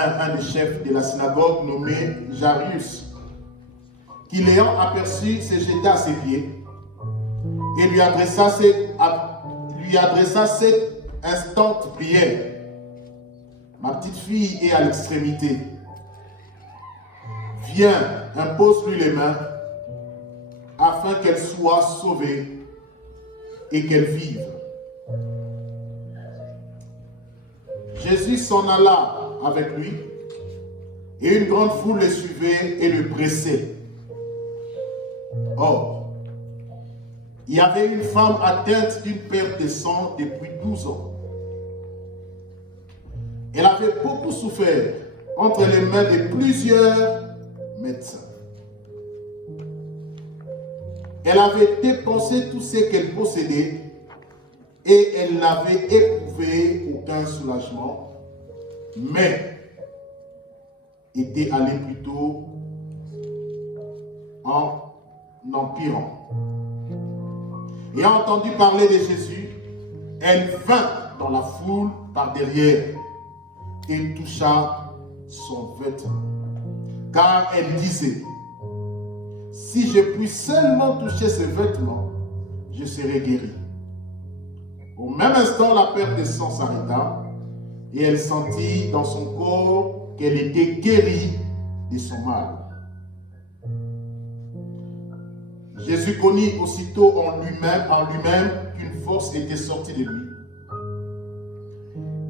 vint un des chefs de la synagogue nommé Jairus, qui l'ayant aperçu se jeta à ses pieds et lui adressa cette instante prière. Ma petite fille est à l'extrémité. Viens, impose-lui les mains, afin qu'elle soit sauvée et qu'elle vive. Jésus s'en alla avec lui, et une grande foule le suivait et le pressait. Or, il y avait une femme atteinte d'une perte de sang depuis 12 ans. Elle avait beaucoup souffert entre les mains de plusieurs médecins. Elle avait dépensé tout ce qu'elle possédait et elle n'avait éprouvé aucun soulagement, mais était allée plutôt en empirant. Ayant entendu parler de Jésus, elle vint dans la foule par derrière et toucha son vêtement. Car elle disait, si je puis seulement toucher ses vêtements, je serai guérie. Au même instant, la perte de sang s'arrêta et elle sentit dans son corps qu'elle était guérie de son mal. Jésus connut aussitôt en lui-même qu'une force était sortie de lui.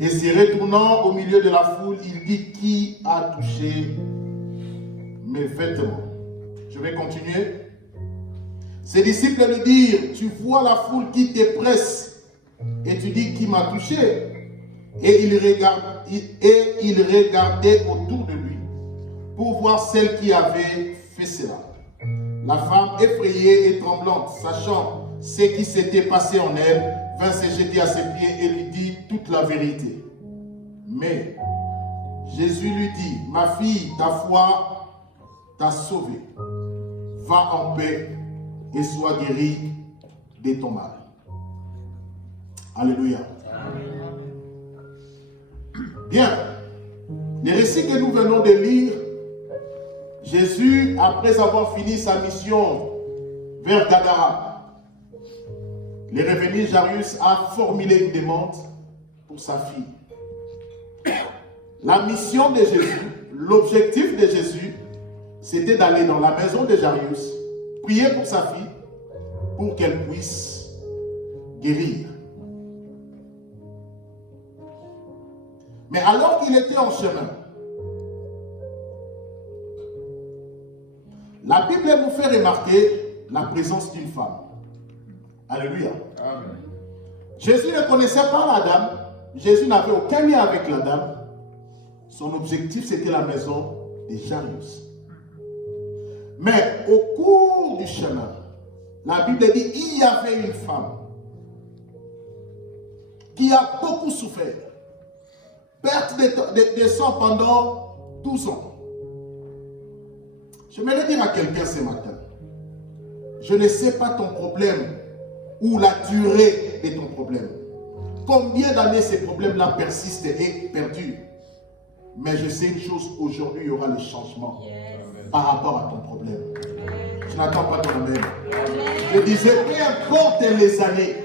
Et se retournant au milieu de la foule, il dit, qui a touché mes vêtements? Je vais continuer. Ses disciples lui dirent, tu vois la foule qui te presse et tu dis, qui m'a touché? Et il regardait autour de lui pour voir celle qui avait fait cela. La femme effrayée et tremblante, sachant ce qui s'était passé en elle, vint se jeter à ses pieds et lui dit toute la vérité. Mais Jésus lui dit, ma fille, ta foi t'a sauvée. Va en paix et sois guérie de ton mal. Alléluia. Amen. Bien. Les récits que nous venons de lire, Jésus, après avoir fini sa mission vers Gadara, le revenu Jairus a formulé une demande pour sa fille. La mission de Jésus, l'objectif de Jésus, c'était d'aller dans la maison de Jairus, prier pour sa fille, pour qu'elle puisse guérir. Mais alors qu'il était en chemin, la Bible nous fait remarquer la présence d'une femme. Alléluia. Amen. Jésus ne connaissait pas la dame. Jésus n'avait aucun lien avec la dame. Son objectif, c'était la maison de Jairus. Mais au cours du chemin, la Bible dit, il y avait une femme qui a beaucoup souffert. Perte de sang pendant 12 ans. J'aimerais dire à quelqu'un ce matin, je ne sais pas ton problème ou la durée de ton problème. Combien d'années ces problèmes-là persistent et perdurent. Mais je sais une chose, aujourd'hui il y aura le changement par rapport à ton problème. Je n'attends pas ton amen. Je disais, peu importe les années,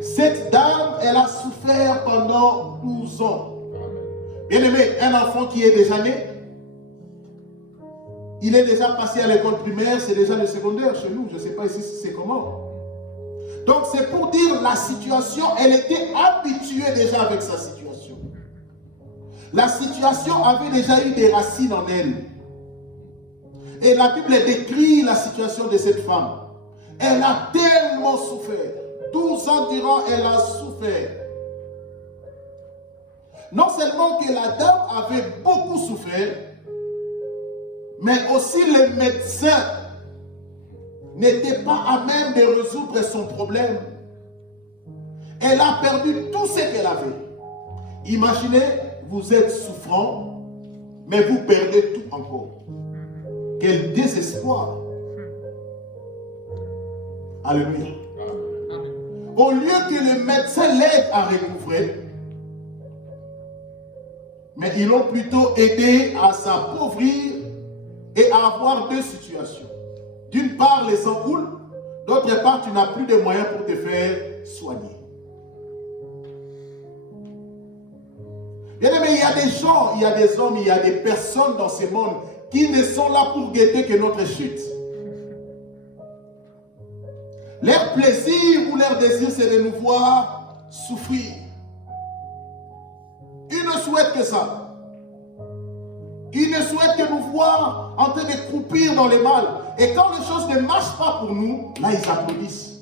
cette dame, elle a souffert pendant 12 ans. Bien aimé, un enfant qui est déjà né, il est déjà passé à l'école primaire, c'est déjà le secondaire chez nous. Je ne sais pas ici c'est comment. Donc c'est pour dire la situation, elle était habituée déjà avec sa situation. La situation avait déjà eu des racines en elle. Et la Bible décrit la situation de cette femme. Elle a tellement souffert. 12 ans durant, elle a souffert. Non seulement que la dame avait beaucoup souffert, mais aussi les médecins n'étaient pas à même de résoudre son problème. Elle a perdu tout ce qu'elle avait. Imaginez, vous êtes souffrant, mais vous perdez tout encore. Quel désespoir. Alléluia. Au lieu que le médecin l'aide à recouvrer, Mais ils l'ont plutôt aidé à s'appauvrir et à avoir deux situations. D'une part, les sang coule. D'autre part, tu n'as plus de moyens pour te faire soigner. Bien aimé, il y a des gens, il y a des hommes, il y a des personnes dans ce monde qui ne sont là pour guetter que notre chute. Leur plaisir ou leur désir, c'est de nous voir souffrir. Ils ne souhaitent que ça. Ils ne souhaitent que nous voir en train de croupir dans le mal. Et quand les choses ne marchent pas pour nous, là, ils applaudissent.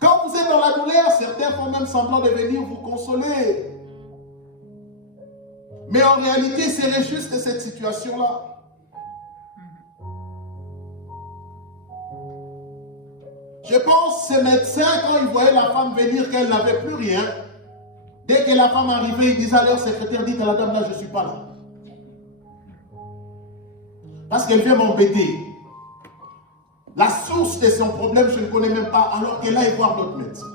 Quand vous êtes dans la douleur, certains font même semblant de venir vous consoler. Mais en réalité, c'est juste de cette situation-là. Je pense que ces médecins, quand ils voyaient la femme venir, qu'elle n'avait plus rien, dès que la femme arrivait, ils disaient à leur secrétaire, dites à la dame, là, je ne suis pas là. Parce qu'elle vient m'embêter. La source de son problème, je ne connais même pas, alors qu'elle aille voir d'autres médecins.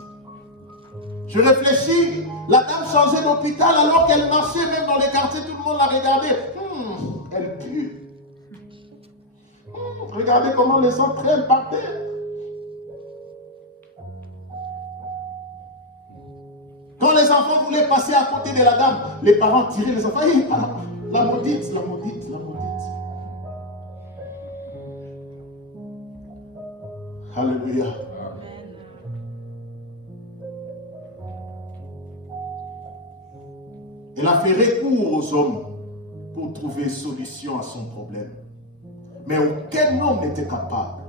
Je réfléchis, la dame changeait d'hôpital alors qu'elle marchait même dans les quartiers, tout le monde la regardait. Elle pue. Regardez comment les sang traînent par terre. Quand les enfants voulaient passer à côté de la dame, les parents tiraient les enfants. La maudite, la maudite, la maudite. Alléluia. Elle a fait recours aux hommes pour trouver solution à son problème. Mais aucun homme n'était capable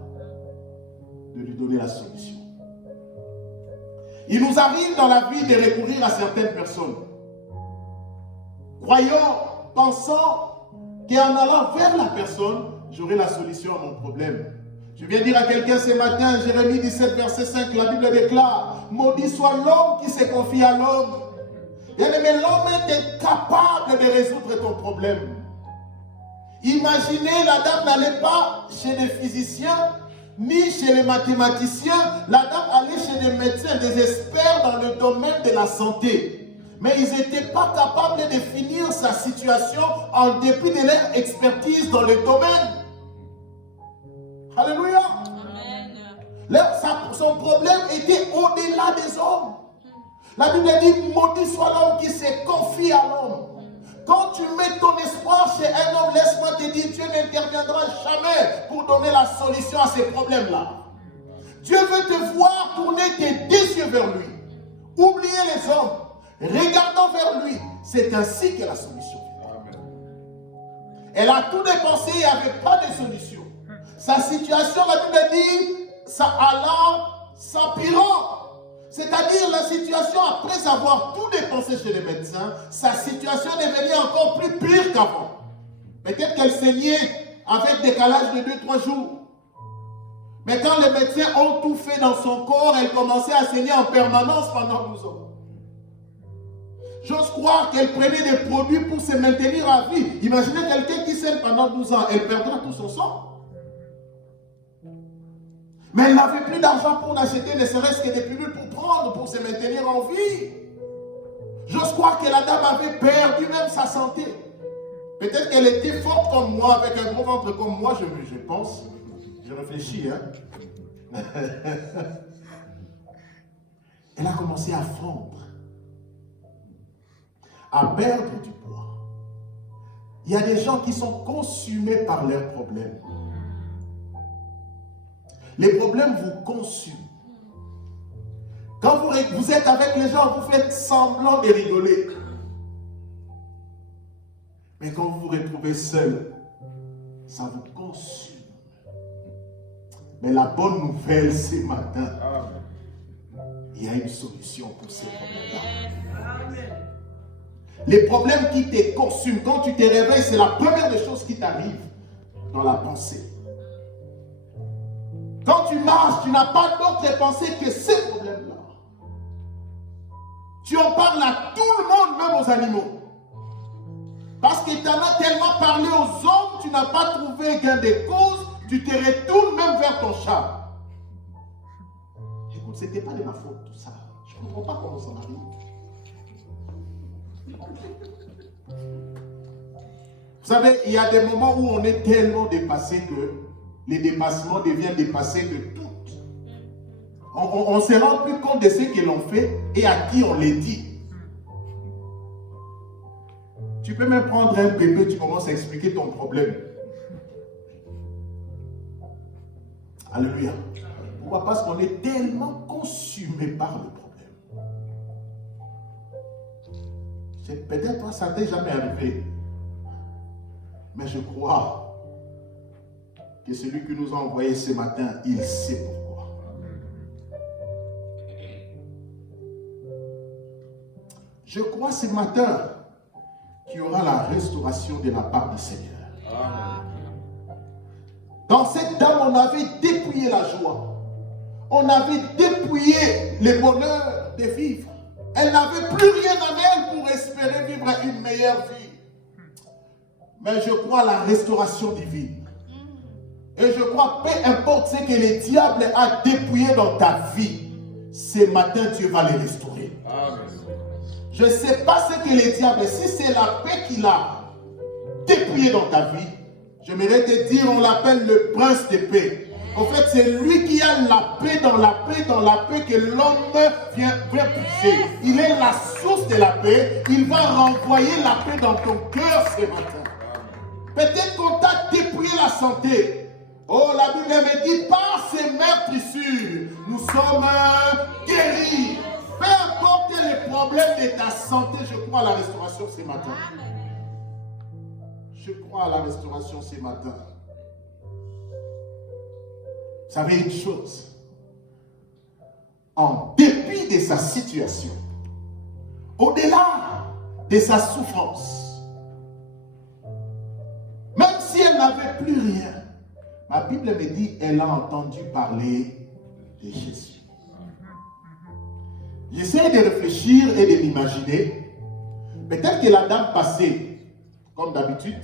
de lui donner la solution. Il nous arrive dans la vie de recourir à certaines personnes. Croyant, pensant qu'en allant vers la personne, j'aurai la solution à mon problème. Je viens dire à quelqu'un ce matin, Jérémie 17, verset 5, la Bible déclare, maudit soit l'homme qui se confie à l'homme. Bien aimé, l'homme est incapable de résoudre ton problème. Imaginez, la dame n'allait pas chez les physiciens, ni chez les mathématiciens. La dame allait chez des médecins, des experts dans le domaine de la santé. Mais ils n'étaient pas capables de définir sa situation en dépit de leur expertise dans le domaine. Alléluia. Amen. Son problème était au-delà des hommes. La Bible dit, maudit soit l'homme qui se confie à l'homme. Quand tu mets ton espoir chez un homme, laisse-moi te dire, Dieu n'interviendra jamais pour donner la solution à ces problèmes-là. Dieu veut te voir tourner tes deux yeux vers lui. Oubliez les hommes. Regardant vers lui. C'est ainsi que la solution vient. Elle a tout dépensé, il n'y avait pas de solution. Sa situation, la Bible dit, ça alla s'empirant. C'est-à-dire la situation, après avoir tout dépensé chez les médecins, sa situation devenait encore plus pire qu'avant. Peut-être qu'elle saignait avec décalage de 2-3 jours. Mais quand les médecins ont tout fait dans son corps, elle commençait à saigner en permanence pendant 12 ans. J'ose croire qu'elle prenait des produits pour se maintenir à vie. Imaginez quelqu'un qui saigne pendant 12 ans, elle perdra tout son sang. Mais elle n'avait plus d'argent pour acheter ne serait-ce que des pilules pour prendre, pour se maintenir en vie. J'ose croire que la dame avait perdu même sa santé. Peut-être qu'elle était forte comme moi, avec un gros ventre comme moi, je pense. Je réfléchis, hein. Elle a commencé à fondre, à perdre du poids. Il y a des gens qui sont consumés par leurs problèmes. Les problèmes vous consument. Quand vous êtes avec les gens, vous faites semblant de rigoler. Mais quand vous vous retrouvez seul, ça vous consume. Mais la bonne nouvelle ce matin, il y a une solution pour ces problèmes-là. Les problèmes qui te consument, quand tu te réveilles, c'est la première des choses qui t'arrive dans la pensée. Quand tu marches, tu n'as pas d'autre pensée que ces problèmes-là. Tu en parles à tout le monde, même aux animaux. Parce que tu en as tellement parlé aux hommes, tu n'as pas trouvé gain de cause, tu te retournes même vers ton chat. Écoute, ce n'était pas de ma faute tout ça. Je ne comprends pas comment ça m'arrive. Vous savez, il y a des moments où on est tellement dépassé que les dépassements deviennent dépassés de tout. On ne se rend plus compte de ce que l'on fait et à qui on les dit. Tu peux même prendre un bébé, tu commences à expliquer ton problème. Alléluia. Pourquoi? Parce qu'on est tellement consumé par le problème. Peut-être toi, ça ne t'est jamais arrivé. Mais je crois que celui qui nous a envoyé ce matin, il sait pourquoi. Je crois ce matin qu'il y aura la restauration de la part du Seigneur. Dans cette dame, on avait dépouillé la joie. On avait dépouillé le bonheur de vivre. Elle n'avait plus rien en elle pour espérer vivre une meilleure vie. Mais je crois à la restauration divine. Et je crois, peu importe ce que le diable a dépouillé dans ta vie, ce matin, Dieu va les restaurer. Amen. Je ne sais pas ce que le diable, si c'est la paix qu'il a dépouillé dans ta vie, j'aimerais te dire, on l'appelle le prince de paix. En fait, c'est lui qui a la paix dans la paix, dans la paix que l'homme vient puiser. Il est la source de la paix. Il va renvoyer la paix dans ton cœur ce matin. Peut-être qu'on t'a dépouillé la santé. Oh, la Bible me dit, par ces meurtrissures, nous sommes guéris. Peu importe les problèmes de ta santé, je crois à la restauration ce matin. Je crois à la restauration ce matin. Vous savez une chose, en dépit de sa situation, au-delà de sa souffrance, même si elle n'avait plus rien, ma Bible me dit, elle a entendu parler de Jésus. J'essaie de réfléchir et de m'imaginer. Peut-être que la dame passait, comme d'habitude,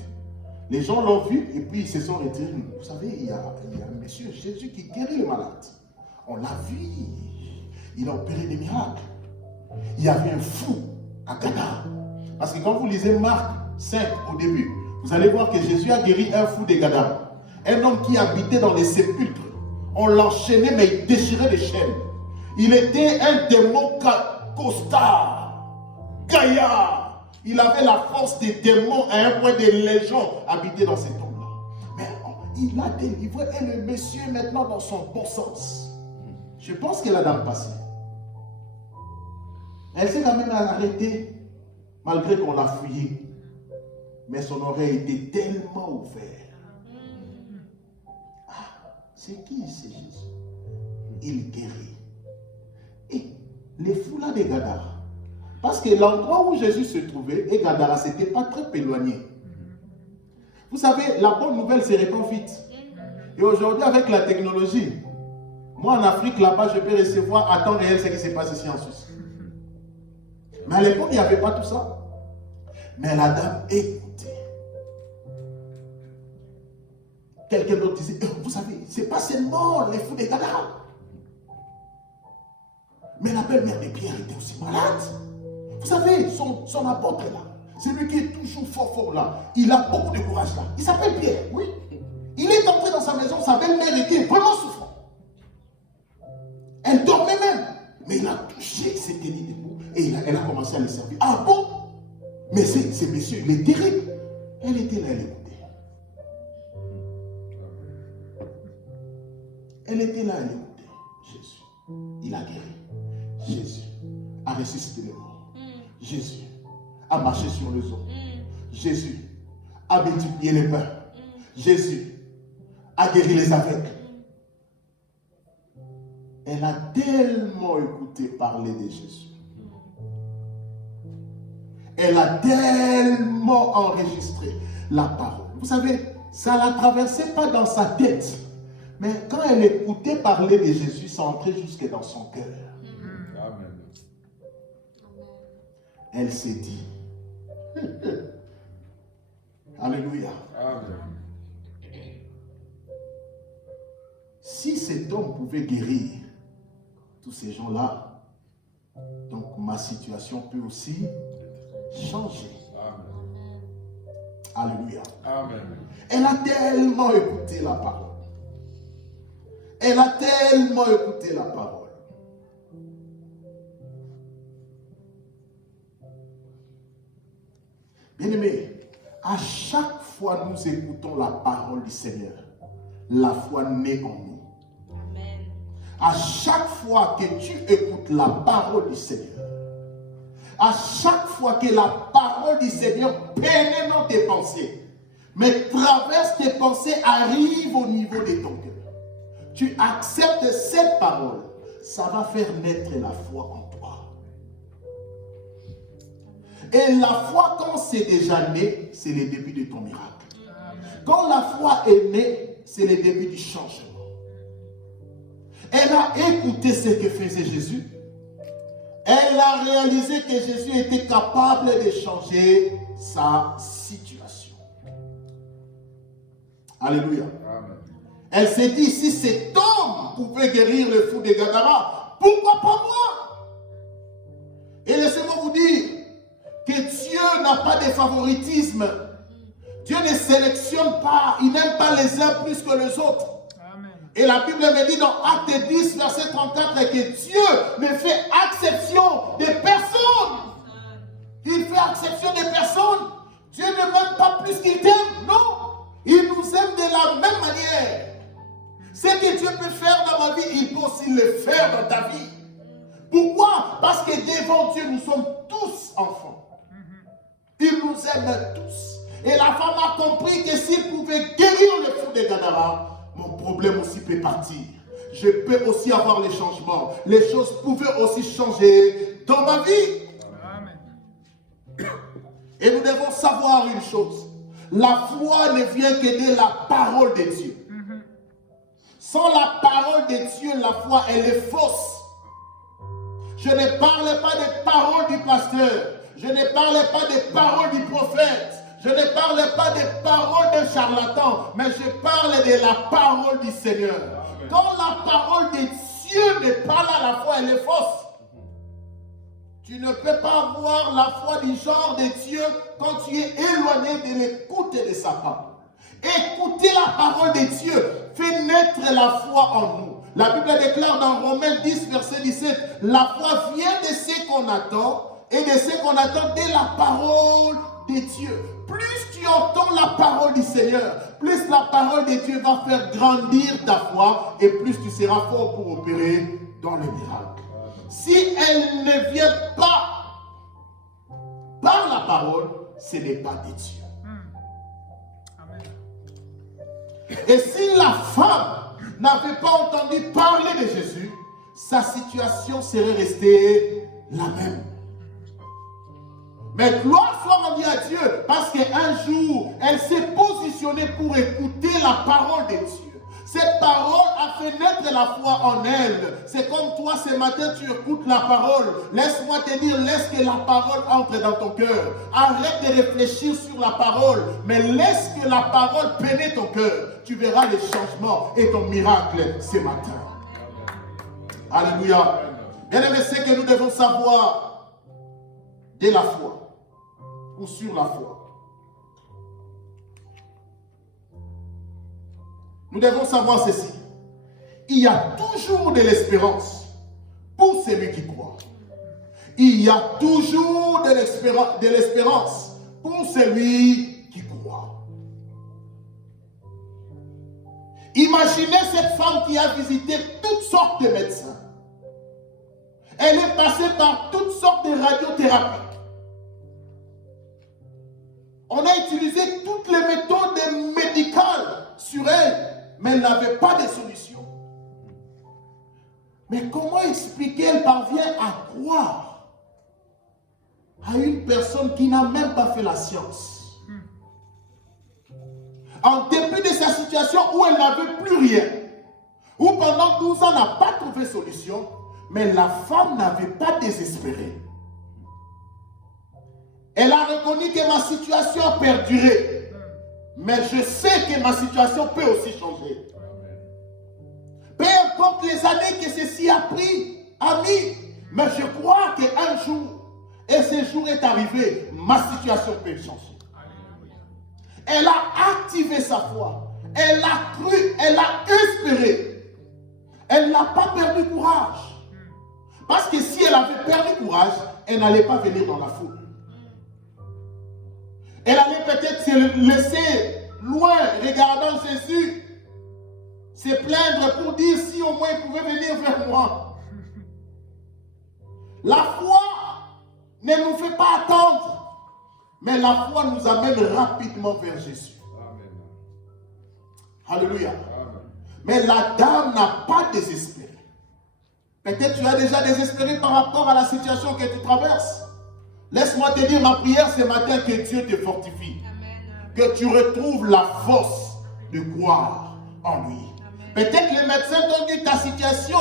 les gens l'ont vu et puis ils se sont retirés. Vous savez, il y a un monsieur Jésus qui guérit les malades. On l'a vu, il a opéré des miracles. Il y avait un fou à Cana. Parce que quand vous lisez Marc 5 au début, vous allez voir que Jésus a guéri un fou des Gadara. Un homme qui habitait dans les sépulcres. On l'enchaînait mais il déchirait les chaînes. Il était un démon costard, gaillard. Il avait la force des démons à un point de légion habiter dans cet homme-là. Mais il a délivré et le monsieur est maintenant dans son bon sens. Je pense que la dame passée. Elle s'est quand même arrêtée malgré qu'on l'a fouillée. Mais son oreille était tellement ouverte. Ah, c'est qui c'est Jésus? Il guérit. Et les fous là des Gadara. Parce que l'endroit où Jésus se trouvait, et Gadara, ce n'était pas très éloigné. Vous savez, la bonne nouvelle se répand vite. Et aujourd'hui, avec la technologie, moi en Afrique, là-bas, je peux recevoir à temps réel ce qui se passe ici en Suisse. Mais à l'époque, il n'y avait pas tout ça. Mais la dame écoutait. Quelqu'un d'autre disait, vous savez, ce n'est pas seulement les fous des Gadara. Mais la belle-mère de Pierre était aussi malade. Vous savez, son apôtre est là. C'est lui qui est toujours fort là. Il a beaucoup de courage là. Il s'appelle Pierre, oui. Il est entré dans sa maison, sa belle-mère était vraiment souffrante. Elle dormait même. Mais il a touché ses tennis debout et elle a commencé à le servir. Ah bon? Mais c'est monsieur, il est terrible. Elle était là, elle écoutait. Elle était là, elle écoutait. Jésus, il a guéri. Jésus a ressuscité les morts. Jésus a marché sur les eaux. Jésus a multiplié les pains. Jésus a guéri les aveugles. Elle a tellement écouté parler de Jésus. Elle a tellement enregistré la parole. Vous savez, ça ne la traversait pas dans sa tête. Mais quand elle écoutait parler de Jésus, ça entrait jusque dans son cœur. Amen. Elle s'est dit, alléluia. Amen. Si cet homme pouvait guérir tous ces gens-là, donc ma situation peut aussi changé. Amen. Alléluia. Amen. Elle a tellement écouté la parole. Elle a tellement écouté la parole. Bien-aimés, à chaque fois que nous écoutons la parole du Seigneur, la foi naît en nous. Amen. À chaque fois que tu écoutes la parole du Seigneur, à chaque fois que la parole du Seigneur pénètre dans tes pensées, mais traverse tes pensées, arrive au niveau de ton cœur, tu acceptes cette parole, ça va faire naître la foi en toi. Et la foi, quand c'est déjà né, c'est le début de ton miracle. Quand la foi est née, c'est le début du changement. Elle a écouté ce que faisait Jésus. Elle a réalisé que Jésus était capable de changer sa situation. Alléluia. Amen. Elle s'est dit, si cet homme pouvait guérir le fou de Gadara, pourquoi pas moi? Et laissez-moi vous dire que Dieu n'a pas de favoritisme. Dieu ne sélectionne pas, il n'aime pas les uns plus que les autres. Amen. Et la Bible me dit dans Acte 10, verset 34, que Dieu ne fait exception de personne. Il fait exception de personne. Dieu ne m'aime pas plus qu'il t'aime. Non. Il nous aime de la même manière. Ce que Dieu peut faire dans ma vie, il peut aussi le faire dans ta vie. Pourquoi? Parce que devant Dieu, nous sommes tous enfants. Il nous aime tous. Et la femme a compris que s'il pouvait guérir le fou de Gadara, mon problème aussi peut partir. Je peux aussi avoir les changements. Les choses pouvaient aussi changer dans ma vie. Amen. Et nous devons savoir une chose. La foi ne vient que de la parole de Dieu. Sans la parole de Dieu, la foi, elle est fausse. Je ne parle pas des paroles du pasteur. Je ne parle pas des paroles du prophète. Je ne parle pas des paroles d'un charlatan. Mais je parle de la parole du Seigneur. Amen. Quand la parole de Dieu n'est pas là, la foi, elle est fausse. Tu ne peux pas avoir la foi du genre de Dieu quand tu es éloigné de l'écoute de sa parole. Écouter la parole de Dieu fait naître la foi en nous. La Bible déclare dans Romains 10, verset 17, la foi vient de ce qu'on attend et de ce qu'on attend de la parole de Dieu. Plus tu entends la parole du Seigneur, plus la parole de Dieu va faire grandir ta foi et plus tu seras fort pour opérer dans les miracles. Si elle ne vient pas par la parole, ce n'est pas de Dieu. Amen. Et si la femme n'avait pas entendu parler de Jésus, sa situation serait restée la même. Mais gloire soit rendue à Dieu, parce qu'un jour, elle s'est positionnée pour écouter la parole de Dieu. Cette parole a fait naître la foi en elle. C'est comme toi ce matin, tu écoutes la parole. Laisse-moi te dire, laisse que la parole entre dans ton cœur. Arrête de réfléchir sur la parole, mais laisse que la parole pénètre ton cœur. Tu verras les changements et ton miracle ce matin. Alléluia. Bien-aimés, c'est que nous devons savoir de la foi ou sur la foi. Nous devons savoir ceci. Il y a toujours de l'espérance pour celui qui croit. Il y a toujours de l'espérance pour celui qui croit. Imaginez cette femme qui a visité toutes sortes de médecins. Elle est passée par toutes sortes de radiothérapies. On a utilisé toutes les méthodes médicales sur elle, mais elle n'avait pas de solution. Mais comment expliquer, elle parvient à croire à une personne qui n'a même pas fait la science? En dépit de sa situation où elle n'avait plus rien, où pendant 12 ans n'a pas trouvé solution, mais la femme n'avait pas désespéré. Elle a reconnu que ma situation a perduré. Mais je sais que ma situation peut aussi changer. Peu importe les années que ceci a pris, ami, mais je crois qu'un jour, et et ce jour est arrivé, ma situation peut changer. Elle a activé sa foi. Elle a cru, elle a espéré. Elle n'a pas perdu courage. Parce que si elle avait perdu courage, elle n'allait pas venir dans la foule. Elle allait peut-être se laisser loin, regardant Jésus, se plaindre pour dire si au moins il pouvait venir vers moi. La foi ne nous fait pas attendre, mais la foi nous amène rapidement vers Jésus. Amen. Alléluia. Amen. Mais la dame n'a pas désespéré. Peut-être tu as déjà désespéré par rapport à la situation que tu traverses. Laisse-moi te dire ma prière ce matin que Dieu te fortifie. Amen. Que tu retrouves la force de croire en lui. Peut-être les médecins t'ont dit ta situation,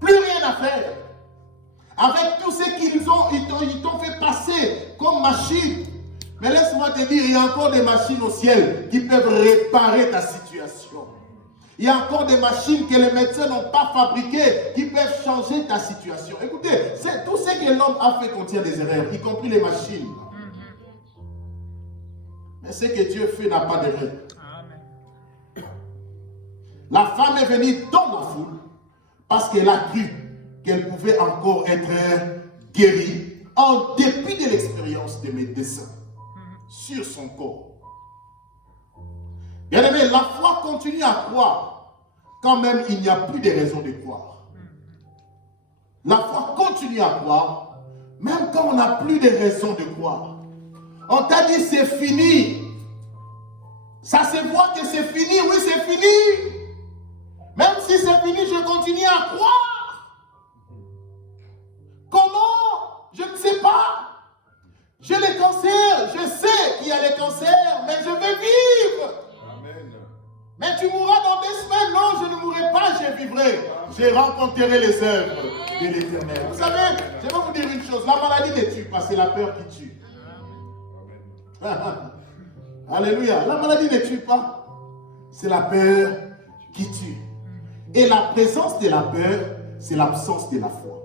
plus rien à faire. Avec tout ce qu'ils t'ont fait passer comme machine. Mais laisse-moi te dire, il y a encore des machines au ciel qui peuvent réparer ta situation. Il y a encore des machines que les médecins n'ont pas fabriquées qui peuvent changer ta situation. Écoutez, tout ce que l'homme a fait contient des erreurs, y compris les machines. Mais ce que Dieu fait n'a pas d'erreur. La femme est venue dans la foule parce qu'elle a cru qu'elle pouvait encore être guérie en dépit de l'expérience des médecins sur son corps. Bien aimé, la foi continue à croire quand même il n'y a plus de raison de croire. La foi continue à croire même quand on n'a plus de raison de croire. On t'a dit c'est fini. Ça se voit que c'est fini. Oui, c'est fini. Même si c'est fini, je continue à croire. Comment? Je ne sais pas. J'ai le cancer. Je sais qu'il y a le cancer, mais je vais vivre. Amen. Mais tu mourras dans 2 semaines. Non, je ne mourrai pas, je vivrai. Je rencontrerai les œuvres de l'Éternel. Vous savez, je vais vous dire une chose. La maladie ne tue pas, c'est la peur qui tue. Alléluia. La maladie ne tue pas, c'est la peur qui tue. Et la présence de la peur, c'est l'absence de la foi.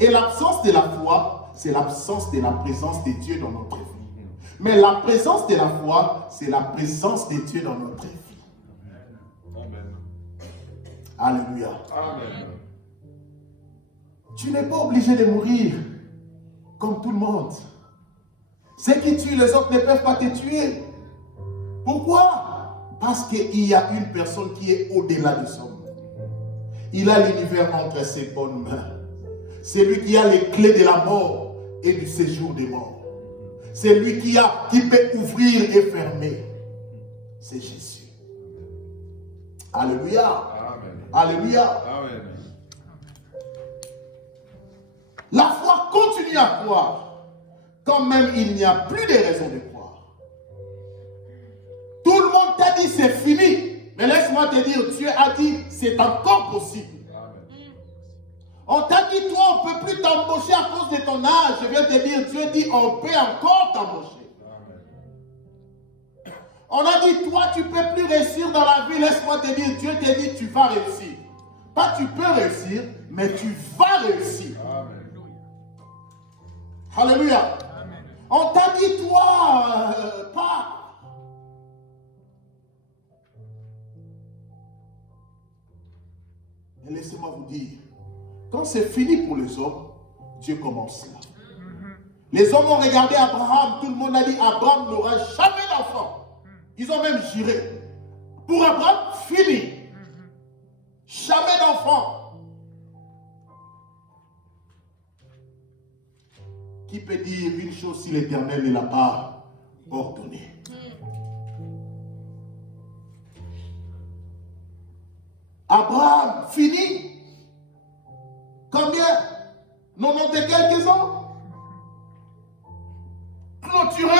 Et l'absence de la foi, c'est l'absence de la présence de Dieu dans notre vie. Mais la présence de la foi, c'est la présence de Dieu dans notre vie. Amen. Alléluia. Amen. Tu n'es pas obligé de mourir comme tout le monde. Ceux qui tuent les autres ne peuvent pas te tuer. Pourquoi? Parce qu'il y a une personne qui est au-delà de son. Il a l'univers entre ses bonnes mains. C'est lui qui a les clés de la mort et du séjour des morts. C'est lui qui peut ouvrir et fermer. C'est Jésus. Alléluia. Amen. Alléluia. Amen. La foi continue à croire. Quand même il n'y a plus de raison de croire. Tout le monde t'a dit c'est fini. Mais laisse-moi te dire, Dieu a dit, c'est encore possible. Amen. On t'a dit, toi, on ne peut plus t'embaucher à cause de ton âge. Je viens te dire, Dieu dit, on peut encore t'embaucher. On a dit, toi, tu ne peux plus réussir dans la vie. Laisse-moi te dire, Dieu te dit, tu vas réussir. Pas tu peux réussir, mais tu vas réussir. Amen. Alléluia. Amen. On t'a dit, toi, pas. Et laissez-moi vous dire, quand c'est fini pour les hommes, Dieu commence là. Les hommes ont regardé Abraham, tout le monde a dit, Abraham n'aura jamais d'enfant. Ils ont même juré. Pour Abraham, fini. Jamais d'enfant. Qui peut dire une chose si l'Éternel ne l'a pas ordonné? Abraham, fini. Combien? 90 et quelques ans. Clôturé.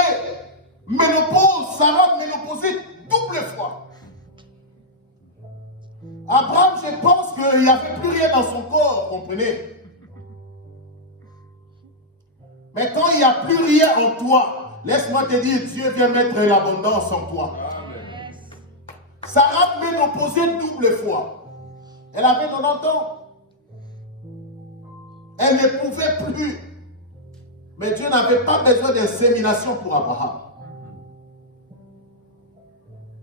Ménopause. Sarah ménopausée double fois. Abraham, je pense qu'il n'y avait plus rien dans son corps, comprenez? Mais quand il n'y a plus rien en toi, laisse-moi te dire, Dieu vient mettre l'abondance en toi. Sarah ménopausée double fois. Elle avait 90 ans. Elle ne pouvait plus. Mais Dieu n'avait pas besoin d'insémination pour Abraham.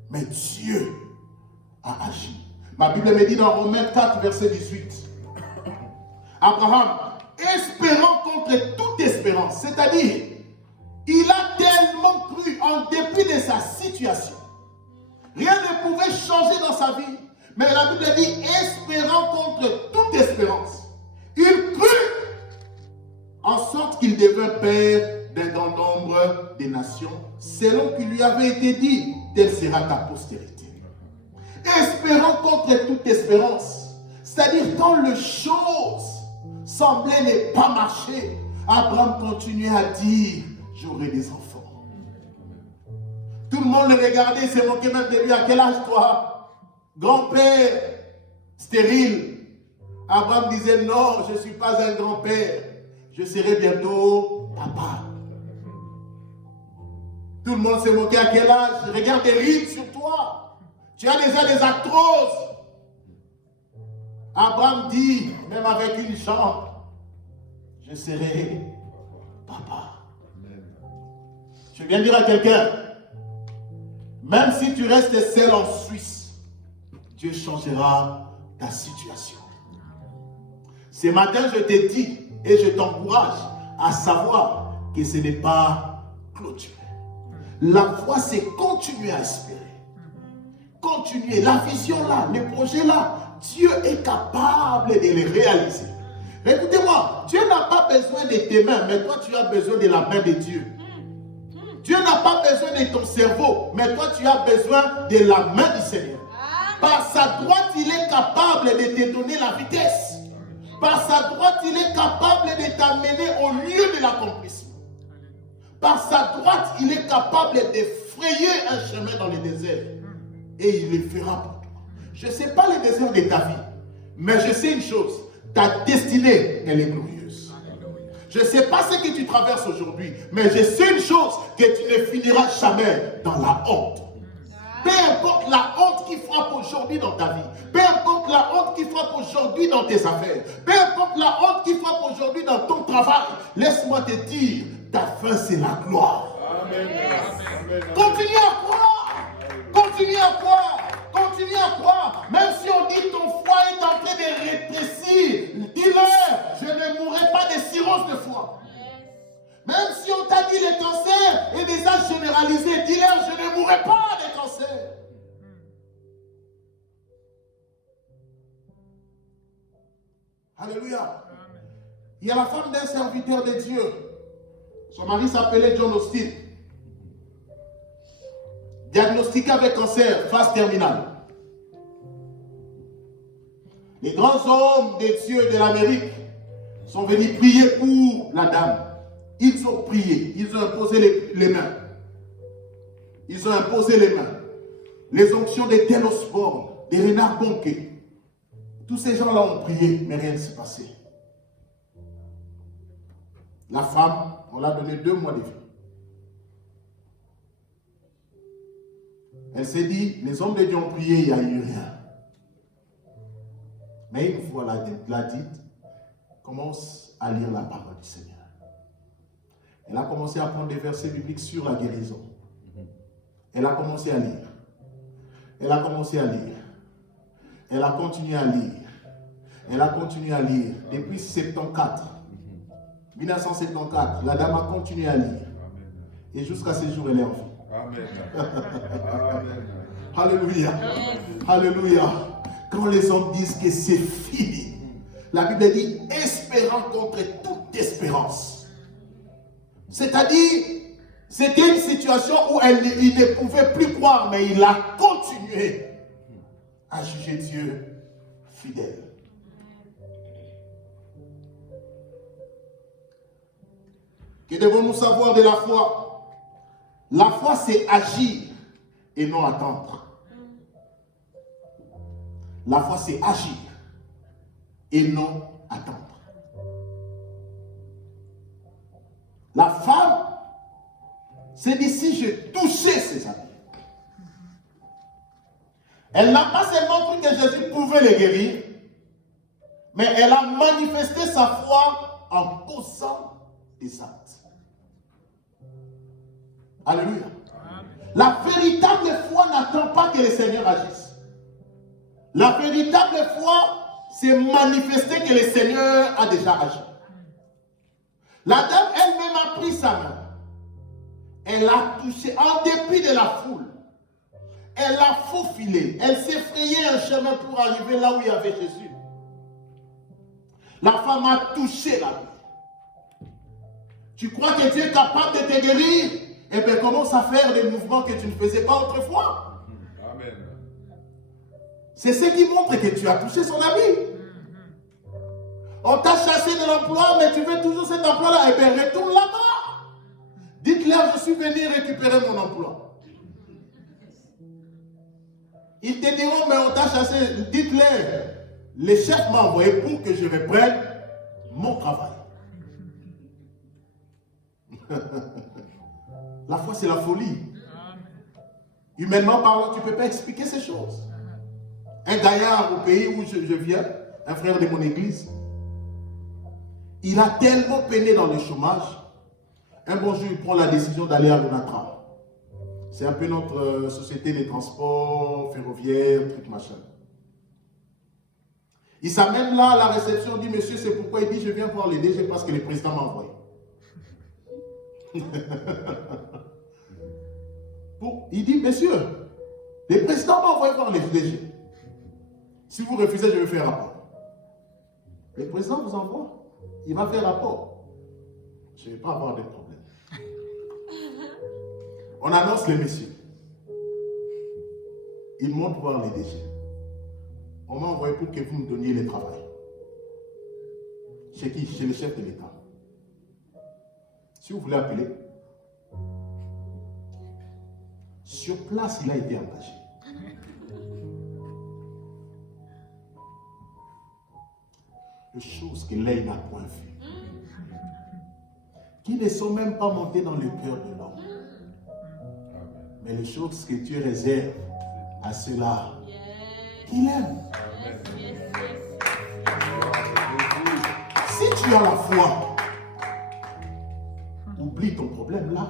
Mais Dieu a agi. Ma Bible me dit dans Romains 4, verset 18. Abraham, espérant contre toute espérance, c'est-à-dire, il a tellement cru en dépit de sa situation. Rien ne pouvait changer dans sa vie. Mais la Bible dit, espérant contre toute espérance. Il crut en sorte qu'il devint père d'un grand nombre de nations, selon qu'il lui avait été dit, telle sera ta postérité. Espérant contre toute espérance, c'est-à-dire quand les choses semblaient ne pas marcher, Abraham continuait à dire, j'aurai des enfants. Tout le monde le regardait, il se moquait même de lui. À quel âge toi? Grand-père stérile. Abraham disait, non, je ne suis pas un grand-père. Je serai bientôt papa. Tout le monde se moquait. À quel âge? Regarde des rides sur toi. Tu as déjà des arthroses. Abraham dit, même avec une jambe, je serai papa. Je viens dire à quelqu'un, même si tu restes seul en Suisse, Dieu changera ta situation. Ce matin, je te dis et je t'encourage à savoir que ce n'est pas clôturé. La foi, c'est continuer à espérer. Continuer. La vision là, le projet là, Dieu est capable de les réaliser. Écoutez-moi, Dieu n'a pas besoin de tes mains, mais toi tu as besoin de la main de Dieu. Dieu n'a pas besoin de ton cerveau, mais toi tu as besoin de la main du Seigneur. Par sa droite, il est capable de te donner la vitesse. Par sa droite, il est capable de t'amener au lieu de l'accomplissement. Par sa droite, il est capable de frayer un chemin dans le désert. Et il le fera pour toi. Je ne sais pas le désert de ta vie, mais je sais une chose, ta destinée, elle est glorieuse. Je ne sais pas ce que tu traverses aujourd'hui, mais je sais une chose, que tu ne finiras jamais dans la honte. Peu importe la honte qui frappe aujourd'hui dans ta vie, peu importe la honte qui frappe aujourd'hui dans tes affaires, peu importe la honte qui frappe aujourd'hui dans ton travail, laisse-moi te dire, ta fin c'est la gloire. Amen. Amen. Continue à croire, continue à croire, continue à croire, même si on dit ton foie est en train de rétrécir, dis-leur, je ne mourrai pas de cirrhose de foie. Même si on t'a dit le cancer est déjà généralisé, dis-leur, je ne mourrai pas de cancer. Alléluia. Il y a la femme d'un serviteur de Dieu. Son mari s'appelait John Austin. Diagnostiqué avec cancer, phase terminale. Les grands hommes de Dieu de l'Amérique sont venus prier pour la dame. Ils ont prié, ils ont imposé les mains. Ils ont imposé les mains. Les onctions de Télosphore, de Renard Bonquet. Tous ces gens-là ont prié, mais rien ne s'est passé. La femme, on l'a donné 2 mois de vie. Elle s'est dit, les hommes de Dieu ont prié, il n'y a eu rien. Mais une fois la dite, commence à lire la parole du Seigneur. Elle a commencé à prendre des versets bibliques sur la guérison. Elle a commencé à lire. Elle a commencé à lire. Elle a continué à lire. Elle a continué à lire. Depuis 1974, la dame a continué à lire. Et jusqu'à ce jour, elle est en vie. Amen. Alléluia. Alléluia. Quand les hommes disent que c'est fini, la Bible dit espérant contre toute espérance. C'est-à-dire, c'était une situation où il ne pouvait plus croire, mais il a continué à juger Dieu fidèle. Que devons-nous savoir de la foi? La foi, c'est agir et non attendre. La foi, c'est agir et non attendre. La femme s'est dit, si je touchais ses habits. Elle n'a pas seulement cru que Jésus pouvait les guérir, mais elle a manifesté sa foi en posant des actes. Alléluia. La véritable foi n'attend pas que le Seigneur agisse. La véritable foi, c'est manifester que le Seigneur a déjà agi. La dame elle-même a pris sa main. Elle a touché, en dépit de la foule. Elle a faufilé. Elle s'est frayé un chemin pour arriver là où il y avait Jésus. La femme a touché la vie. Tu crois que tu es capable de te guérir? Eh bien, commence à faire des mouvements que tu ne faisais pas autrefois. Amen. C'est ce qui montre que tu as touché son ami. On t'a chassé de l'emploi, mais tu veux toujours cet emploi-là. Eh bien, retourne là-bas. Dites-leur, je suis venu récupérer mon emploi. Ils te diront, mais on t'a chassé. Dites-leur, le chef m'a envoyé pour que je reprenne mon travail. La foi, c'est la folie. Humainement parlant, tu ne peux pas expliquer ces choses. Un gaillard au pays où je viens, un frère de mon église, il a tellement peiné dans le chômage. Un bon jour, il prend la décision d'aller à l'ONATRA. C'est un peu notre société de transport ferroviaire, truc machin. Il s'amène là à la réception, dit, monsieur, c'est pourquoi il dit, je viens voir les DG parce que le président m'a envoyé. Il dit, monsieur, le président m'a envoyé voir les DG. Si vous refusez, je vais faire rapport. Le président vous envoie, il va faire rapport. Je ne vais pas avoir de problème. On annonce les messieurs. Ils montent voir les DG. On m'a envoyé pour que vous me donniez le travail. Chez qui? Chez le chef de l'État. Si vous voulez appeler, sur place, il a été engagé. Les choses que l'œil n'a point vues, qui ne sont même pas montées dans le cœur de l'homme, mais les choses que Dieu réserve à ceux-là qu'il aime. Si tu as la foi, oublie ton problème là.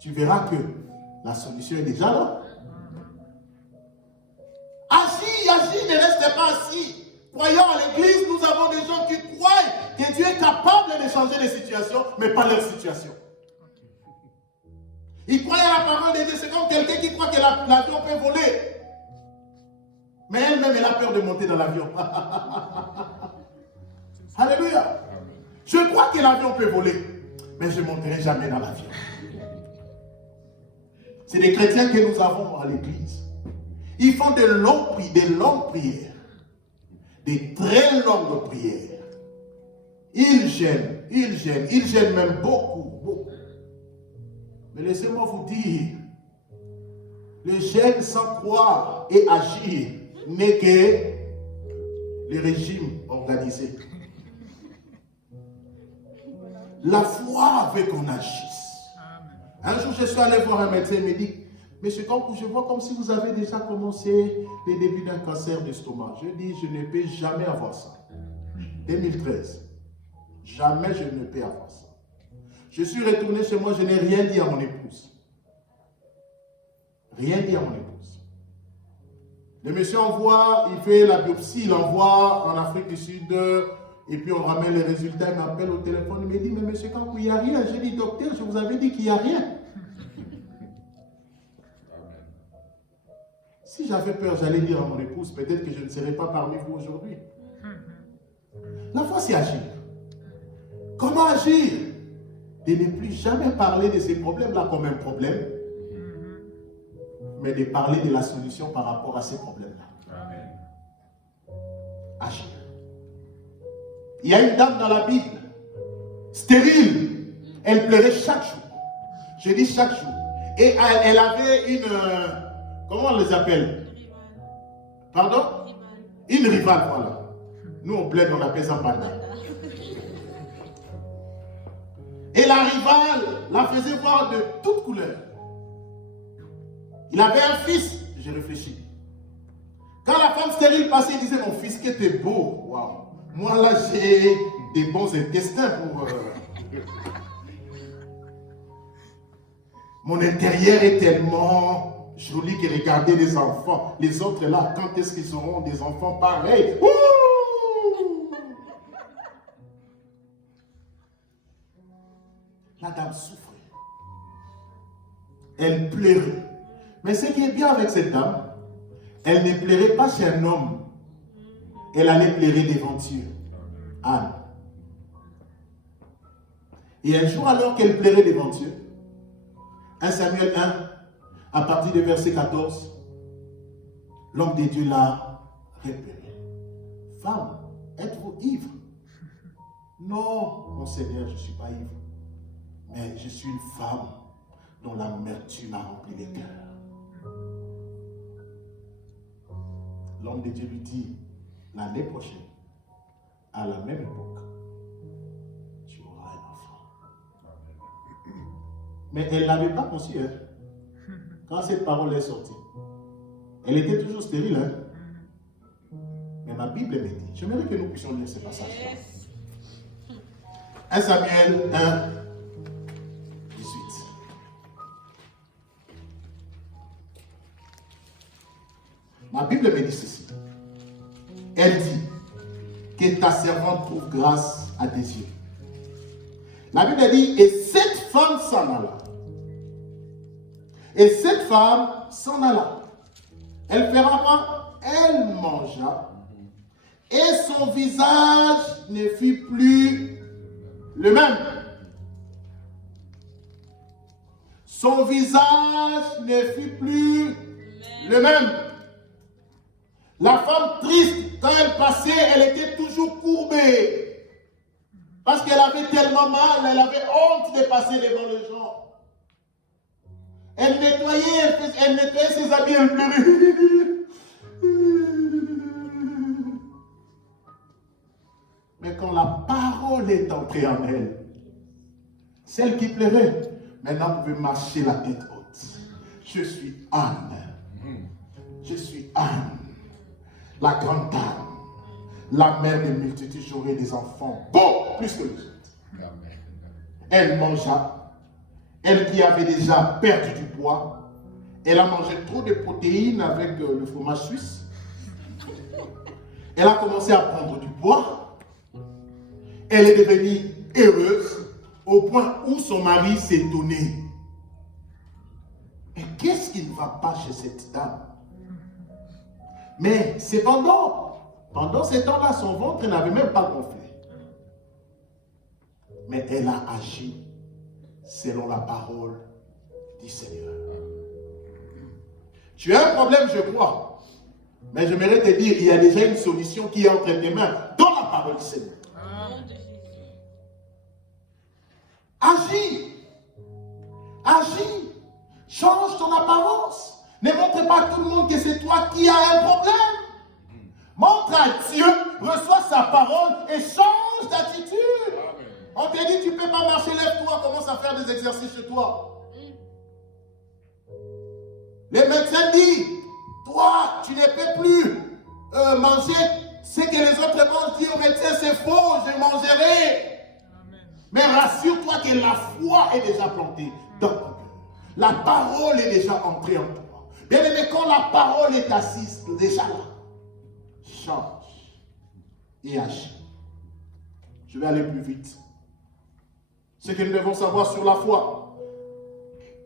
Tu verras que la solution est déjà là. Agis, agis, ne restez pas assis. Croyant à l'église, nous avons des gens qui croient que Dieu est capable de changer les situations, mais pas leur situation. Ils croient à la parole de Dieu. C'est comme quelqu'un qui croit que l'avion peut voler. Mais elle-même, elle a peur de monter dans l'avion. Alléluia. Je crois que l'avion peut voler, mais je ne monterai jamais dans l'avion. C'est des chrétiens que nous avons à l'église. Ils font de longues prières. Des très longues prières. Ils gênent même beaucoup. Mais laissez-moi vous dire, le gêne sans croire et agir n'est que le régime organisé. La foi veut qu'on agisse. Un jour, je suis allé voir un médecin, il me dit, monsieur Kankou, je vois comme si vous avez déjà commencé le début d'un cancer d'estomac. Je dis, je ne peux jamais avoir ça. 2013. Jamais je ne peux avoir ça. Je suis retourné chez moi, je n'ai rien dit à mon épouse. Rien dit à mon épouse. Le monsieur envoie, il fait la biopsie, il envoie en Afrique du Sud, et puis on ramène les résultats, il m'appelle au téléphone, il me dit, mais monsieur Kankou, il n'y a rien. J'ai dit, docteur, je vous avais dit qu'il n'y a rien. Si j'avais peur, j'allais dire à mon épouse, peut-être que je ne serais pas parmi vous aujourd'hui. La foi, c'est agir. Comment agir? De ne plus jamais parler de ces problèmes-là comme un problème, mais de parler de la solution par rapport à ces problèmes-là. Agir. Il y a une dame dans la Bible, stérile. Elle pleurait chaque jour. Je dis chaque jour. Et elle avait une... comment on les appelle? Pardon? Une rivale, voilà. Nous, on plaide, on appelle ça panda. Et la rivale la faisait voir de toutes couleurs. Il avait un fils, j'ai réfléchi. Quand la femme stérile passait, il disait, mon fils, que t'es beau. Waouh. Moi, là, j'ai des bons intestins pour... Mon intérieur est tellement joli que regardez les enfants. Les autres là, quand est-ce qu'ils auront des enfants pareils? Ouh! La dame souffrait. Elle pleurait. Mais ce qui est bien avec cette dame, elle ne pleurait pas chez un homme. Elle allait pleurer devant Dieu. Anne. Et un jour, alors qu'elle pleurait devant Dieu, 1 Samuel 1, à partir du verset 14, l'homme de Dieu l'a repéré. Femme, êtes-vous ivre? Non, mon Seigneur, je ne suis pas ivre. Mais je suis une femme dont l'amertume a rempli les cœurs. L'homme de Dieu lui dit, l'année prochaine, à la même époque, tu auras un enfant. Mais elle ne l'avait pas conçu, hein, quand cette parole est sortie. Elle était toujours stérile. Hein. Mais ma Bible me dit, j'aimerais que nous puissions lire ce passage-là. 1 Samuel 1, 18. Ma Bible me dit ceci. Elle dit que ta servante trouve grâce à tes yeux. La Bible dit, et cette femme s'en alla. Et cette femme s'en alla. Elle fera quoi? Elle mangea. Et son visage ne fut plus le même. Son visage ne fut plus le même. La femme triste, quand elle passait, elle était toujours courbée. Parce qu'elle avait tellement mal, elle avait honte de passer devant les gens. Elle nettoyait ses habits, elle pleurait. Mais quand la parole est entrée en elle, celle qui pleurait, maintenant pouvait marcher la tête haute. Je suis Anne. Je suis Anne. La grande dame, la mère des multitudes, j'aurai des enfants, beaucoup plus que les autres. Elle mangea. Elle qui avait déjà perdu du poids, elle a mangé trop de protéines avec le fromage suisse. Elle a commencé à prendre du poids. Elle est devenue heureuse au point où son mari s'étonnait. Mais qu'est-ce qui ne va pas chez cette dame? Mais cependant, pendant ce temps-là, son ventre n'avait même pas gonflé. Mais elle a agi selon la parole du Seigneur. Tu as un problème, je crois. Mais j'aimerais te dire, il y a déjà une solution qui est entre tes mains dans la parole du Seigneur. Agis. Agis. Change ton apparence. Ne montre pas à tout le monde que c'est toi qui as un problème. Montre à Dieu, reçois sa parole et change d'attitude. On te dit, tu ne peux pas marcher, lève-toi, commence à faire des exercices chez toi. Les médecins disent, toi, tu ne peux plus manger ce que les autres mangent. Dis au médecin, c'est faux, je mangerai. Amen. Mais rassure-toi que la foi est déjà plantée dans ton cœur. La parole est déjà entrée en toi. Bien aimé, quand la parole est assise, déjà là, change et agis. Je vais aller plus vite. Ce que nous devons savoir sur la foi.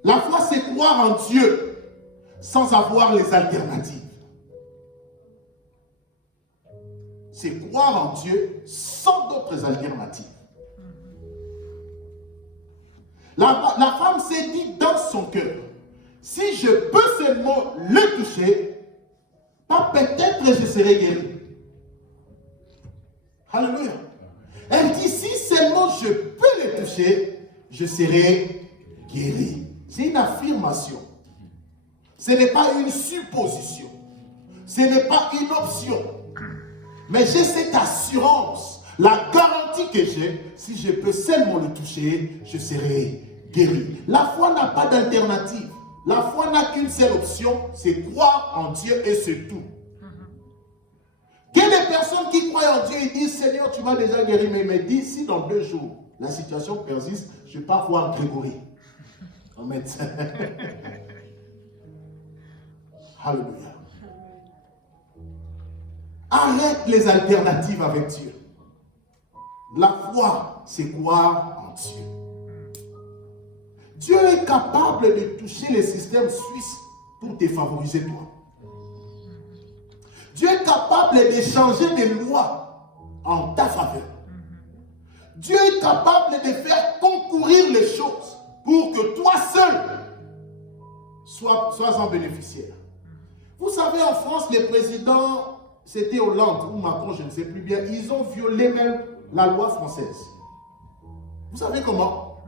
La foi, c'est croire en Dieu sans avoir les alternatives. C'est croire en Dieu sans d'autres alternatives. La femme s'est dit dans son cœur, si je peux seulement le toucher, pas peut-être je serai guéri. Alléluia. Elle dit, si seulement je peux le toucher, je serai guéri. C'est une affirmation. Ce n'est pas une supposition. Ce n'est pas une option. Mais j'ai cette assurance, la garantie que j'ai, si je peux seulement le toucher, je serai guéri. La foi n'a pas d'alternative. La foi n'a qu'une seule option, c'est croire en Dieu et c'est tout. Que les personnes qui croient en Dieu, ils disent, Seigneur, tu m'as déjà guéri, mais ils me disent, si dans 2 jours, la situation persiste, je ne vais pas voir Grégory. Amen. Alléluia. Arrête les alternatives avec Dieu. La foi, c'est croire en Dieu. Dieu est capable de toucher les systèmes suisses pour te favoriser toi. Dieu est capable de changer des lois en ta faveur. Dieu est capable de faire concourir les choses pour que toi seul sois en bénéficiaire. Vous savez, en France, les présidents, c'était Hollande ou Macron, je ne sais plus bien, ils ont violé même la loi française. Vous savez comment?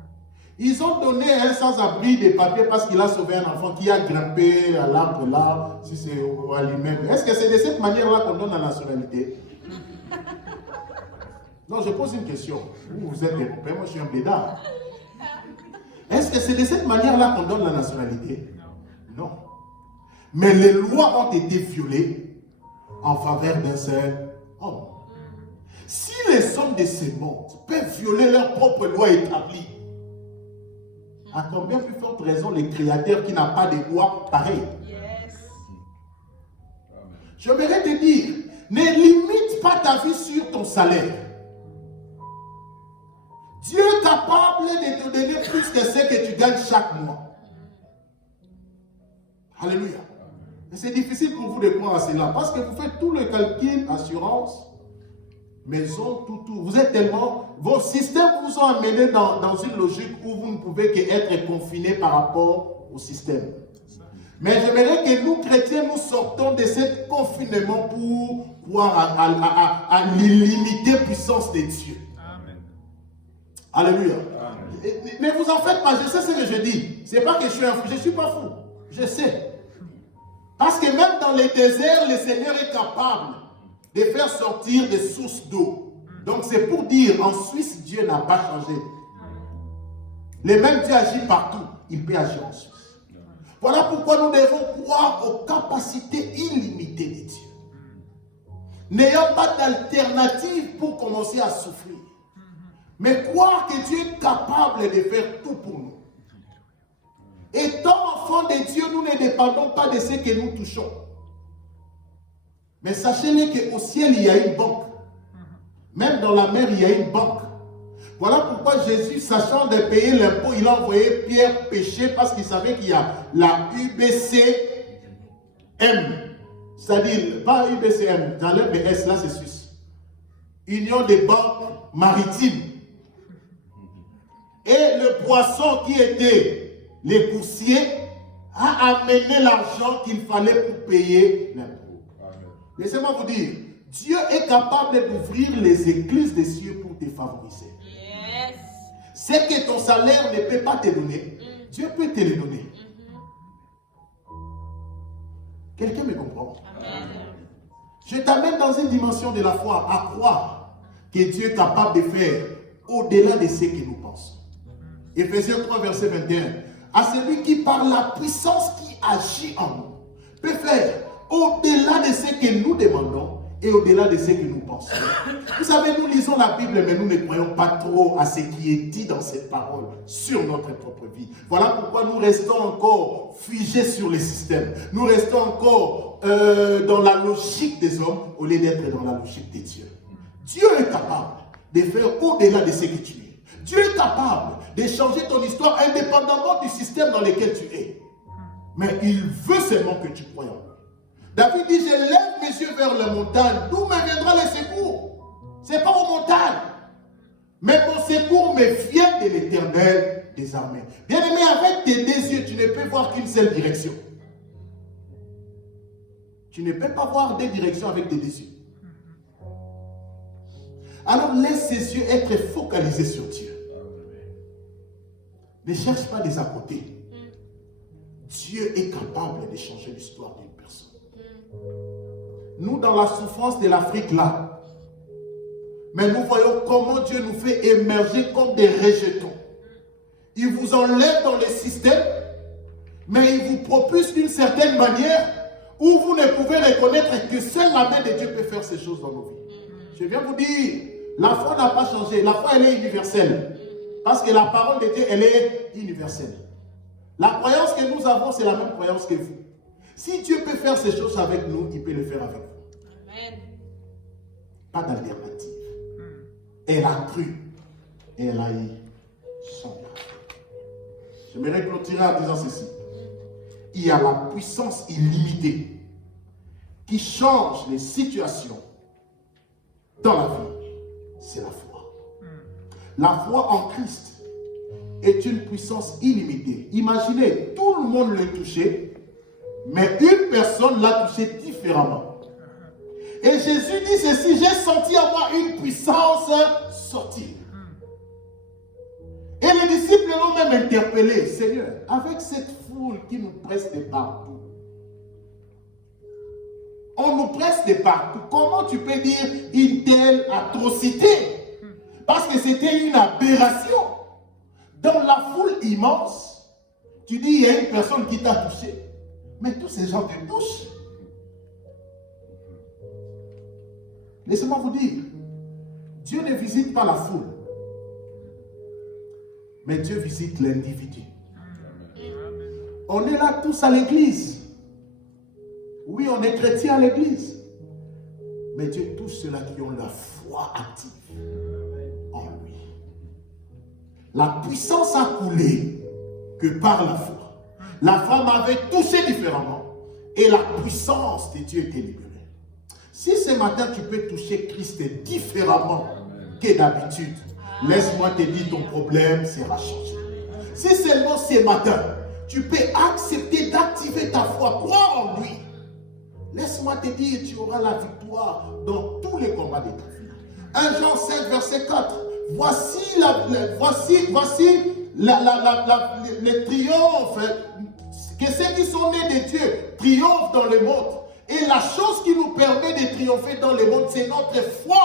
Ils ont donné à un sans-abri des papiers parce qu'il a sauvé un enfant qui a grimpé à l'arbre là, si c'est à lui-même. Est-ce que c'est de cette manière-là qu'on donne la nationalité? Non, je pose une question. Vous êtes Européen, moi je suis un bédard. Est-ce que c'est de cette manière-là qu'on donne la nationalité? Non. Mais les lois ont été violées en faveur d'un seul homme. Si les hommes de ce monde peuvent violer leurs propres lois établies, à combien plus forte raison les créateurs qui n'ont pas de lois pareilles? Yes. J'aimerais te dire, ne limite pas ta vie sur ton salaire. Dieu est capable de te donner plus que ce que tu gagnes chaque mois. Alléluia. Mais c'est difficile pour vous de croire à cela parce que vous faites tout le calcul, assurance, maison, tout. Vous êtes tellement... Vos systèmes vous ont amené dans une logique où vous ne pouvez qu'être confiné par rapport au système. Mais j'aimerais que nous, chrétiens, nous sortons de ce confinement pour croire à l'illimitée puissance de Dieu. Amen. Alléluia. Mais vous en faites pas, je sais ce que je dis. C'est pas que je suis un fou, je ne suis pas fou. Je sais. Parce que même dans les déserts, le Seigneur est capable de faire sortir des sources d'eau. Donc c'est pour dire, en Suisse, Dieu n'a pas changé. Le même Dieu agit partout, il peut agir en Suisse. Voilà pourquoi nous devons croire aux capacités illimitées de Dieu. N'ayant pas d'alternative pour commencer à souffrir. Mais croire que Dieu est capable de faire tout pour nous. Étant enfants de Dieu, nous ne dépendons pas de ce que nous touchons. Mais sachez-le qu'au ciel, il y a une banque. Même dans la mer, il y a une banque. Voilà pourquoi Jésus, sachant de payer l'impôt, il a envoyé Pierre pécher parce qu'il savait qu'il y a la UBCM. C'est-à-dire, pas UBCM, dans le BS, là c'est Suisse. Union des banques maritimes. Et le poisson qui était les coursiers a amené l'argent qu'il fallait pour payer l'impôt. Laissez-moi vous dire, Dieu est capable d'ouvrir les églises des cieux pour te favoriser. Yes. Ce que ton salaire ne peut pas te donner, Dieu peut te le donner. Quelqu'un me comprend? Amen. Je t'amène dans une dimension de la foi à croire que Dieu est capable de faire au-delà de ce que nous pensons. Éphésiens 3, verset 21. À celui qui, par la puissance qui agit en nous, peut faire au-delà de ce que nous demandons et au-delà de ce que nous pensons. Vous savez, nous lisons la Bible, mais nous ne croyons pas trop à ce qui est dit dans cette parole sur notre propre vie. Voilà pourquoi nous restons encore figés sur les systèmes. Nous restons encore dans la logique des hommes au lieu d'être dans la logique de Dieu. Dieu est capable de faire au-delà de ce que tu es. Dieu est capable de changer ton histoire indépendamment du système dans lequel tu es. Mais il veut seulement que tu croies en lui. David dit, je lève mes yeux vers la montagne. D'où me viendra le secours? Ce n'est pas aux montagnes. Mais mon secours me vient de l'Éternel des armées. Bien aimé, avec tes deux yeux, tu ne peux voir qu'une seule direction. Tu ne peux pas voir deux directions avec tes deux yeux. Alors laisse ses yeux être focalisés sur Dieu. Ne cherche pas des à côté. Dieu est capable de changer l'histoire d'une personne. Nous, dans la souffrance de l'Afrique, là, mais nous voyons comment Dieu nous fait émerger comme des rejetons. Il vous enlève dans les systèmes, mais il vous propulse d'une certaine manière où vous ne pouvez reconnaître que seule la main de Dieu peut faire ces choses dans nos vies. Je viens vous dire, la foi n'a pas changé. La foi, elle est universelle. Parce que la parole de Dieu, elle est universelle. La croyance que nous avons, c'est la même croyance que vous. Si Dieu peut faire ces choses avec nous, il peut le faire avec vous. Amen. Pas d'alternative. Elle a cru et elle a eu son miracle. J'aimerais clôturer en disant ceci. Il y a la puissance illimitée qui change les situations dans la vie. C'est la foi. La foi en Christ est une puissance illimitée. Imaginez, tout le monde l'a touché, mais une personne l'a touché différemment. Et Jésus dit ceci, j'ai senti en moi une puissance sortir. Et les disciples l'ont même interpellé, Seigneur, avec cette foule qui nous presse de partout. On nous presse de partout. Comment tu peux dire une telle atrocité? Parce que c'était une aberration. Dans la foule immense, tu dis il y a une personne qui t'a touché. Mais tous ces gens te touchent. Laissez-moi vous dire, Dieu ne visite pas la foule, mais Dieu visite l'individu. On est là tous à l'église. Oui, on est chrétien à l'église. Mais Dieu touche ceux-là qui ont la foi active en lui. La puissance a coulé que par la foi. La femme avait touché différemment et la puissance de Dieu était libérée. Si ce matin tu peux toucher Christ différemment que d'habitude, laisse-moi te dire ton problème sera changé. Si seulement ce matin tu peux accepter d'activer ta foi, croire en lui, laisse-moi te dire tu auras la victoire dans tous les combats de ta vie. 1 Jean 7 verset 4. Voici le triomphe que ceux qui sont nés de Dieu triomphent dans le monde. Et la chose qui nous permet de triompher dans le monde, c'est notre foi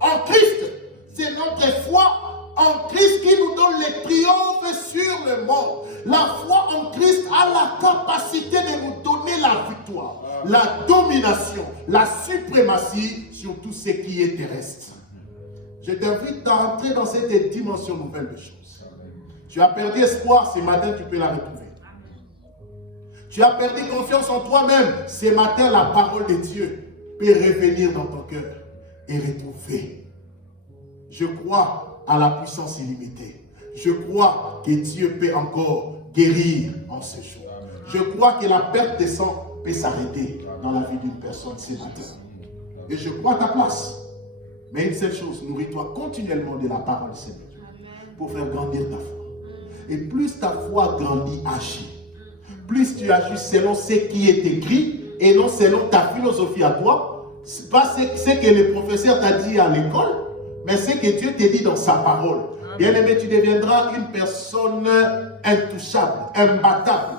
en Christ. C'est notre foi en Christ qui nous donne le triomphe sur le monde. La foi en Christ a la capacité de nous donner la victoire, la domination, la suprématie sur tout ce qui est terrestre. Je t'invite à entrer dans cette dimension nouvelle de choses. Tu as perdu espoir, ce matin tu peux la retrouver. Tu as perdu confiance en toi-même, ce matin la parole de Dieu peut revenir dans ton cœur et retrouver. Je crois à la puissance illimitée. Je crois que Dieu peut encore guérir en ce jour. Je crois que la perte de sang peut s'arrêter dans la vie d'une personne ce matin. Et je crois à ta place. Mais une seule chose, nourris-toi continuellement de la parole de Seigneur pour faire grandir ta foi. Et plus ta foi grandit, agit. Plus tu agis selon ce qui est écrit et non selon ta philosophie à toi. Ce n'est pas ce que le professeur t'a dit à l'école, mais ce que Dieu t'a dit dans sa parole. Bien-aimé, tu deviendras une personne intouchable, imbattable,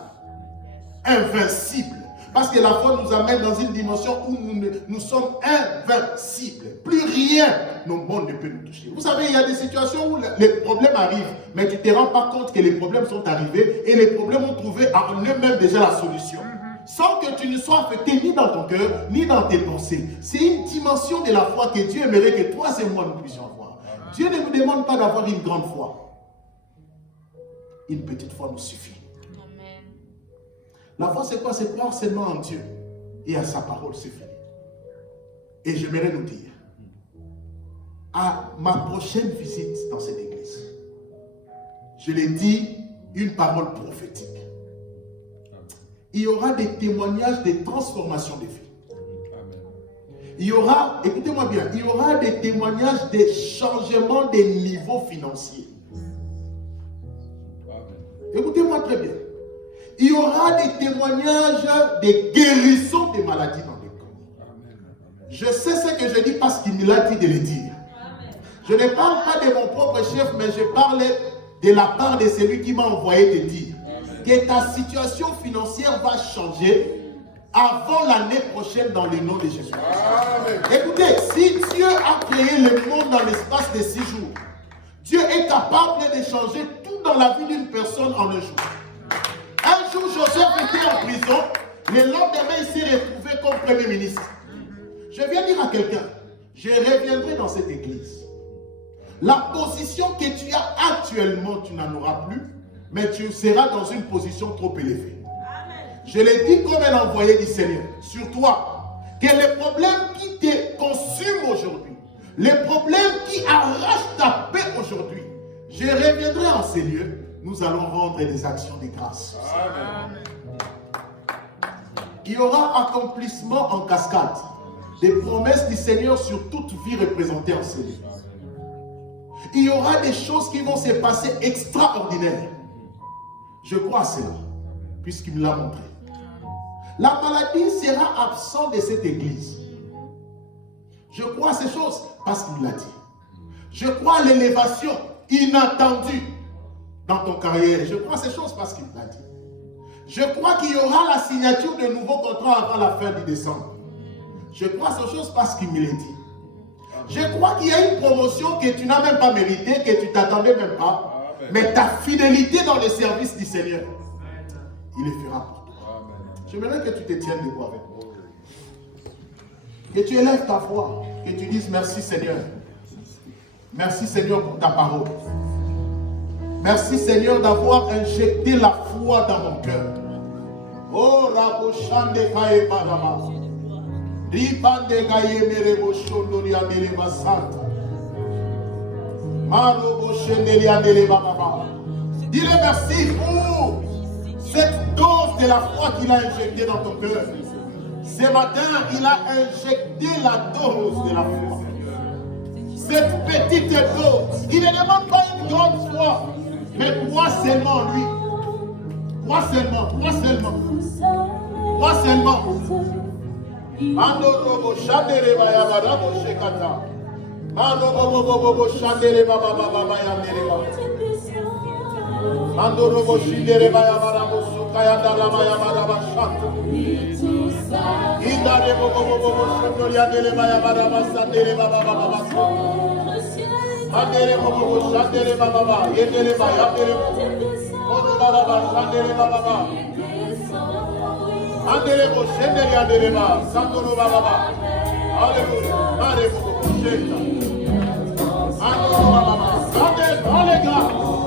invincible. Parce que la foi nous amène dans une dimension où nous sommes invincibles. Plus rien au monde ne peut nous toucher. Vous savez, il y a des situations où les problèmes arrivent, mais tu ne te rends pas compte que les problèmes sont arrivés et les problèmes ont trouvé en eux-mêmes déjà la solution. Sans que tu ne sois affecté ni dans ton cœur, ni dans tes pensées. C'est une dimension de la foi que Dieu aimerait que toi et moi nous puissions avoir. Dieu ne nous demande pas d'avoir une grande foi. Une petite foi nous suffit. La foi, c'est quoi? C'est croire seulement en Dieu et à sa parole, c'est fini. Et j'aimerais nous dire, à ma prochaine visite dans cette église, je l'ai dit, une parole prophétique. Il y aura des témoignages de transformation de vie. Il y aura, écoutez-moi bien, il y aura des témoignages de changement des niveaux financiers. Écoutez-moi très bien. Il y aura des témoignages de guérison des maladies dans les corps. Je sais ce que je dis parce qu'il me l'a dit de le dire. Je ne parle pas de mon propre chef, mais je parle de la part de celui qui m'a envoyé te dire que ta situation financière va changer avant l'année prochaine dans le nom de Jésus. Écoutez, si Dieu a créé le monde dans l'espace de 6 jours, Dieu est capable de changer tout dans la vie d'une personne en un jour. Un jour, Joseph était en prison. Le lendemain, il s'est retrouvé comme premier ministre. Je viens dire à quelqu'un, je reviendrai dans cette église. La position que tu as actuellement, tu n'en auras plus. mais tu seras dans une position trop élevée. Je l'ai dit comme un envoyé du Seigneur sur toi, que les problèmes qui te consument aujourd'hui, les problèmes qui arrachent ta paix aujourd'hui, je reviendrai en ces lieux, nous allons rendre des actions de grâce. Amen. Il y aura accomplissement en cascade des promesses du Seigneur sur toute vie représentée en ces lieux. Il y aura des choses qui vont se passer extraordinaires. Je crois à cela, puisqu'il me l'a montré. La maladie sera absente de cette église. Je crois à ces choses parce qu'il l'a dit. Je crois à l'élévation inattendue dans ton carrière. Je crois à ces choses parce qu'il l'a dit. Je crois qu'il y aura la signature de nouveaux contrats avant la fin du décembre. Je crois à ces choses parce qu'il me l'a dit. Je crois qu'il y a une promotion que tu n'as même pas méritée, que tu ne t'attendais même pas. Mais ta fidélité dans le service du Seigneur, il le fera pour toi. J'aimerais que tu te tiennes debout avec moi. Que tu élèves ta voix. Que tu dises merci Seigneur. Merci Seigneur pour ta parole. Merci Seigneur d'avoir injecté la foi dans mon cœur. Oh Rabo Shande Kae Barama. Ribande Gaye Merebo Shondoria Deleba Santa. Marobo Shendelia Deleba Baba. Dis-le merci pour cette dose de la foi qu'il a injectée dans ton cœur. Ce matin, il a injecté la dose de la foi. Cette petite dose. Il ne demande pas une grande foi, mais crois seulement en lui. Crois seulement, crois seulement. Crois seulement. Mando robo shandere baya barabo shekata. Mando bobo shandere baba baba yandere baba. Mando robo shindere baya barabo sukaya dara baya baraba shanta. Indare bobo shondori yandere baya baraba sandere baba baba. Mandere bobo shandere baba baba yendere baya yandere bobo baba shandere baba baba. Mandere bobo shendere yandere baba sandoro baba baba. Alléluia. Mare bobo shenta. Andoro baba baba. Sandere, allez gars.